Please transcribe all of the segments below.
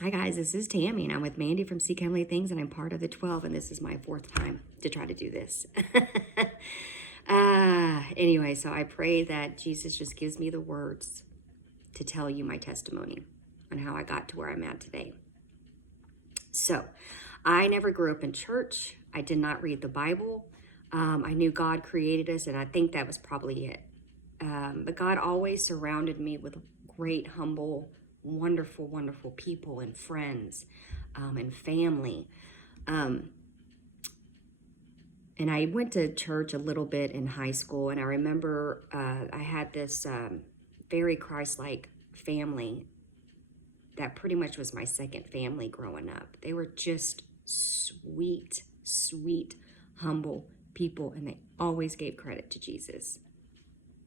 Hi guys, this is Tammy and I'm with Mandy from Seek Heavenly Things and I'm part of the 12 and this is my 4th time to try to do this. Anyway, so I pray that Jesus just gives me the words to tell you my testimony on how I got to where I'm at today. So, I never grew up in church. I did not read the Bible. I knew God created us and I think that was probably it. But God always surrounded me with great, humble, wonderful, wonderful people and friends and family. And I went to church a little bit in high school, and I remember I had this very Christ-like family that pretty much was my second family growing up. They were just sweet, sweet, humble people, and they always gave credit to Jesus.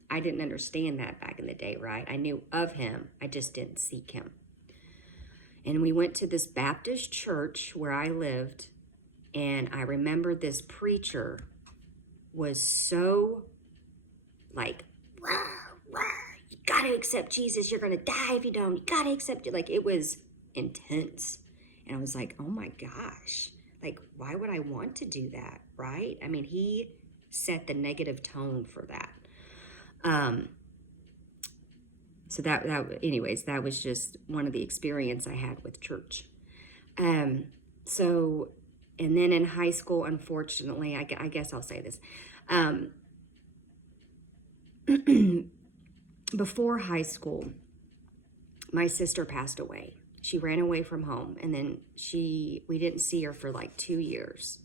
I didn't understand that back in the day, right? I knew of him, I just didn't seek him. And we went to this Baptist church where I lived, and I remember this preacher was so like, rah, rah, you gotta accept Jesus, you're gonna die if you don't, you gotta accept it. Like, it was intense. And I was like, oh my gosh, like, why would I want to do that, right? I mean, he set the negative tone for that. So anyways, that was just one of the experience I had with church. So, and then in high school, unfortunately, I guess I'll say this, before high school, my sister passed away. She ran away from home, and then we didn't see her for like 2 years.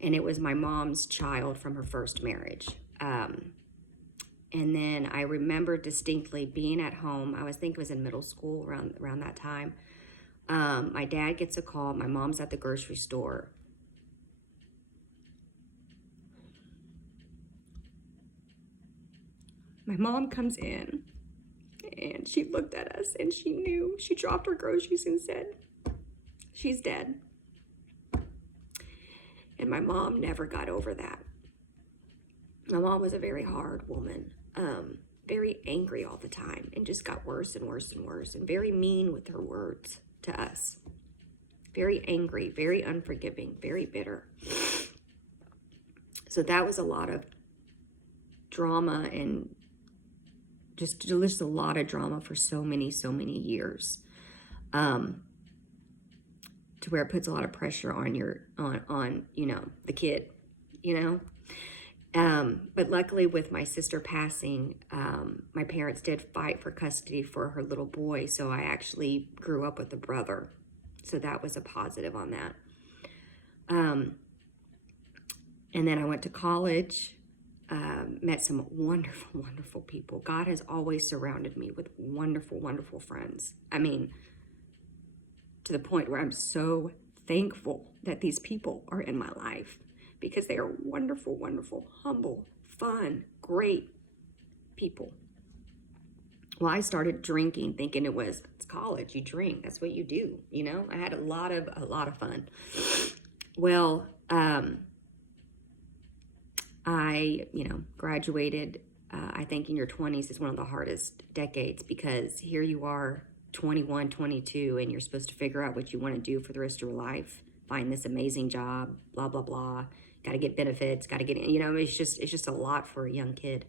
And it was my mom's child from her first marriage. And then I remember distinctly being at home. I think it was in middle school around that time. My dad gets a call. My mom's at the grocery store. My mom comes in and she looked at us and she knew. She dropped her groceries and said, she's dead. And my mom never got over that. My mom was a very hard woman. Very angry all the time and just got worse and worse and worse and very mean with her words to us. Very angry, very unforgiving, very bitter. So that was a lot of drama and just a lot of drama for so many years. To where it puts a lot of pressure on the kid, But luckily with my sister passing, my parents did fight for custody for her little boy. So I actually grew up with a brother. So that was a positive on that. And then I went to college, met some wonderful, wonderful people. God has always surrounded me with wonderful, wonderful friends. I mean, to the point where I'm so thankful that these people are in my life, because they are wonderful, wonderful, humble, fun, great people. Well, I started drinking thinking it's college, you drink, that's what you do, I had a lot of fun. Well, I, graduated. I think in your 20s is one of the hardest decades, because here you are, 21, 22, and you're supposed to figure out what you want to do for the rest of your life, find this amazing job, blah, blah, blah. Got to get benefits, got to get, it's just a lot for a young kid.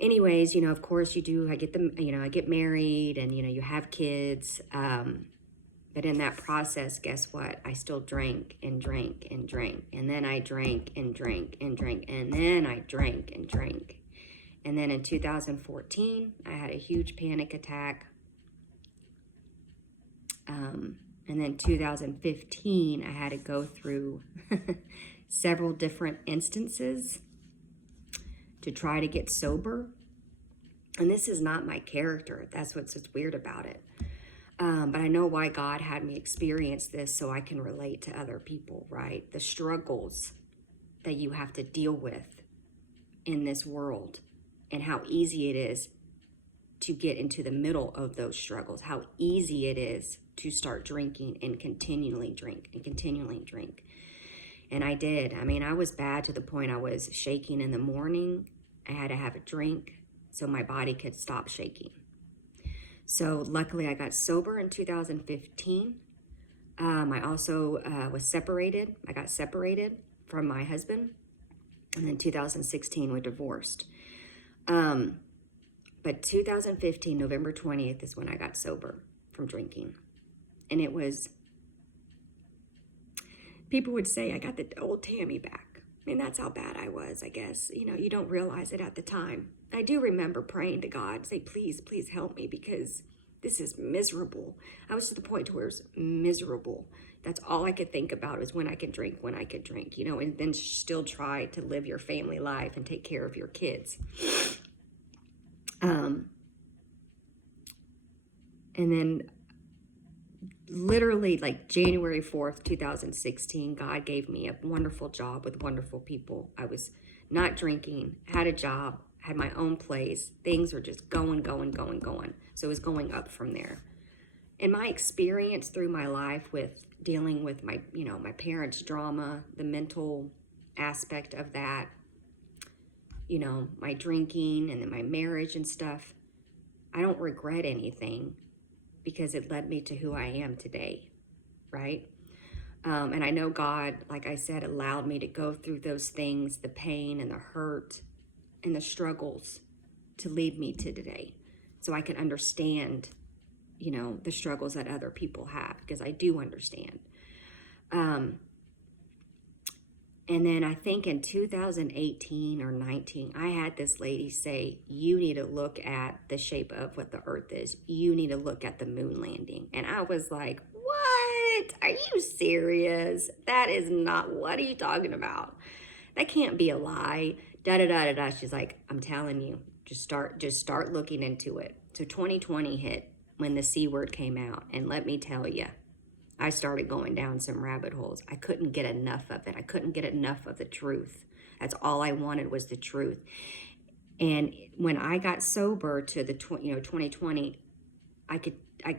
Anyways, of course I get married and, you have kids. But in that process, guess what? I still drank and drank and drank. And then I drank and drank and drank. And then I drank and drank. And then in 2014, I had a huge panic attack. And then 2015, I had to go through several different instances to try to get sober. And this is not my character. That's what's weird about it. But I know why God had me experience this, so I can relate to other people, right? The struggles that you have to deal with in this world, and how easy it is to get into the middle of those struggles, how easy it is to start drinking and continually drink and continually drink. And I did. I mean, I was bad to the point I was shaking in the morning. I had to have a drink so my body could stop shaking. So luckily I got sober in 2015. I also was separated. I got separated from my husband. And then 2016 we divorced. But 2015, November 20th is when I got sober from drinking. And it was, people would say I got the old Tammy back. I mean, that's how bad I was, I guess. You know, you don't realize it at the time. I do remember praying to God, say, please, please help me because this is miserable. I was to the point to where it was miserable. That's all I could think about is when I could drink, you know, and then still try to live your family life and take care of your kids. And then literally like January 4th, 2016, God gave me a wonderful job with wonderful people. I was not drinking, had a job, had my own place. Things were just going. So it was going up from there. And my experience through my life with dealing with my, you know, my parents' drama, the mental aspect of that, you know, my drinking and then my marriage and stuff, I don't regret anything because it led me to who I am today, right? And I know God, like I said, allowed me to go through those things, the pain and the hurt and the struggles to lead me to today. So I can understand, you know, the struggles that other people have, because I do understand. And then I think in 2018 or 19, I had this lady say, you need to look at the shape of what the earth is. You need to look at the moon landing. And I was like, what? Are you serious? That is not, what are you talking about? That can't be a lie. Da-da-da-da-da. She's like, I'm telling you, just start looking into it. So 2020 hit when the C word came out. And let me tell you, I started going down some rabbit holes. I couldn't get enough of it. I couldn't get enough of the truth. That's all I wanted was the truth. And when I got sober to the 2020,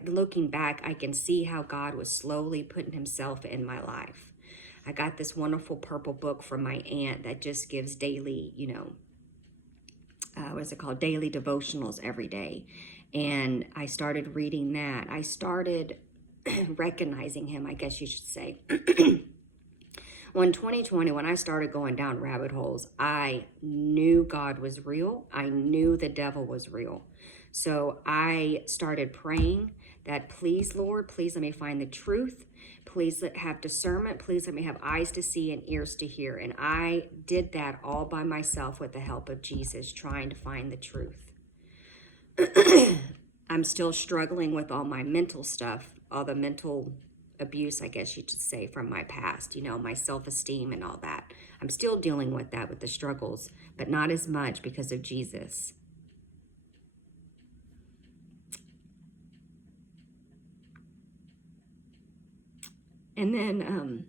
looking back, I can see how God was slowly putting himself in my life. I got this wonderful purple book from my aunt that just gives daily, you know, daily devotionals every day. And I started reading that. I started recognizing him, I guess you should say. Well, in 2020, when I started going down rabbit holes, I knew God was real. I knew the devil was real. So I started praying that, please, Lord, please let me find the truth. Please have discernment. Please let me have eyes to see and ears to hear. And I did that all by myself with the help of Jesus, trying to find the truth. I'm still struggling with all my mental stuff, all the mental abuse, I guess you should say, from my past, you know, my self-esteem and all that. I'm still dealing with that, with the struggles, but not as much because of Jesus. And then,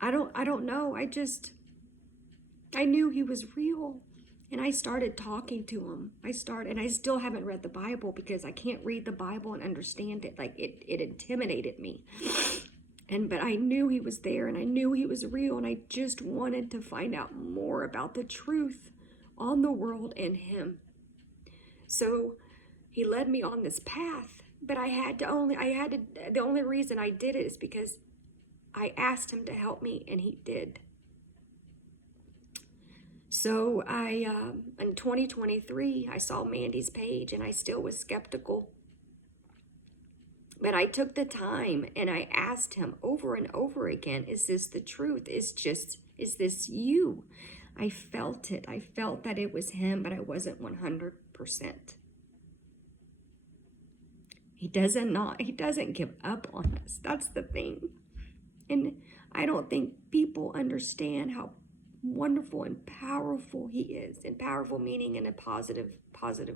I don't know. I knew he was real. And I started talking to him. And I still haven't read the Bible because I can't read the Bible and understand it. Like it intimidated me. But I knew he was there and I knew he was real. And I just wanted to find out more about the truth on the world and him. So he led me on this path. But the only reason I did it is because I asked him to help me and he did. So in 2023, I saw Mandy's page and I still was skeptical. But I took the time and I asked him over and over again, is this the truth? Is this you? I felt it. I felt that it was him, but I wasn't 100%. He doesn't give up on us. That's the thing. And I don't think people understand how wonderful and powerful he is, and powerful meaning in a positive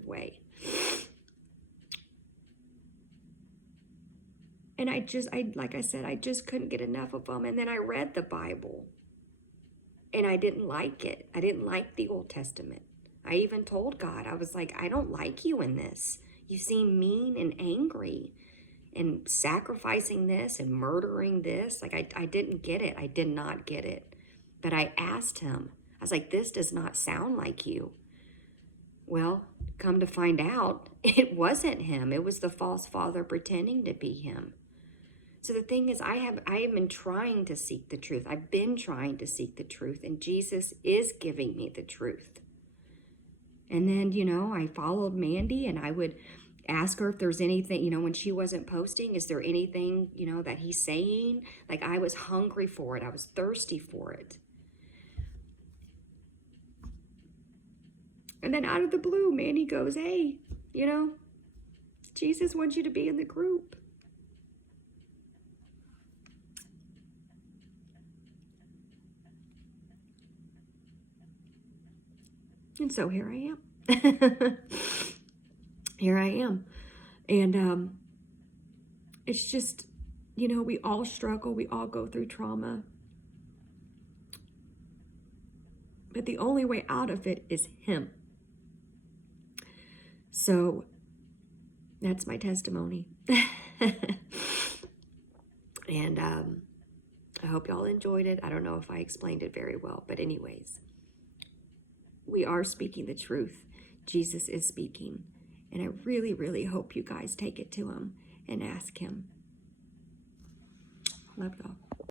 way. And like I said, I just couldn't get enough of him. And then I read the Bible and I didn't like it. I didn't like the Old Testament. I even told God, I was like, I don't like you in this. You seem mean and angry and sacrificing this and murdering this. Like I didn't get it. I did not get it. But I asked him, I was like, this does not sound like you. Well, come to find out, it wasn't him. It was the false father pretending to be him. So the thing is, I have been trying to seek the truth. I've been trying to seek the truth, and Jesus is giving me the truth. And then, I followed Mandy, and I would ask her if there's anything, when she wasn't posting, is there anything, that he's saying? Like, I was hungry for it. I was thirsty for it. And then out of the blue, Mandy goes, hey, Jesus wants you to be in the group. And so here I am. Here I am. And it's just, we all struggle. We all go through trauma. But the only way out of it is him. So that's my testimony. And I hope y'all enjoyed it. I don't know if I explained it very well, but anyways, we are speaking the truth. Jesus is speaking. And I really, really hope you guys take it to him and ask him. Love y'all.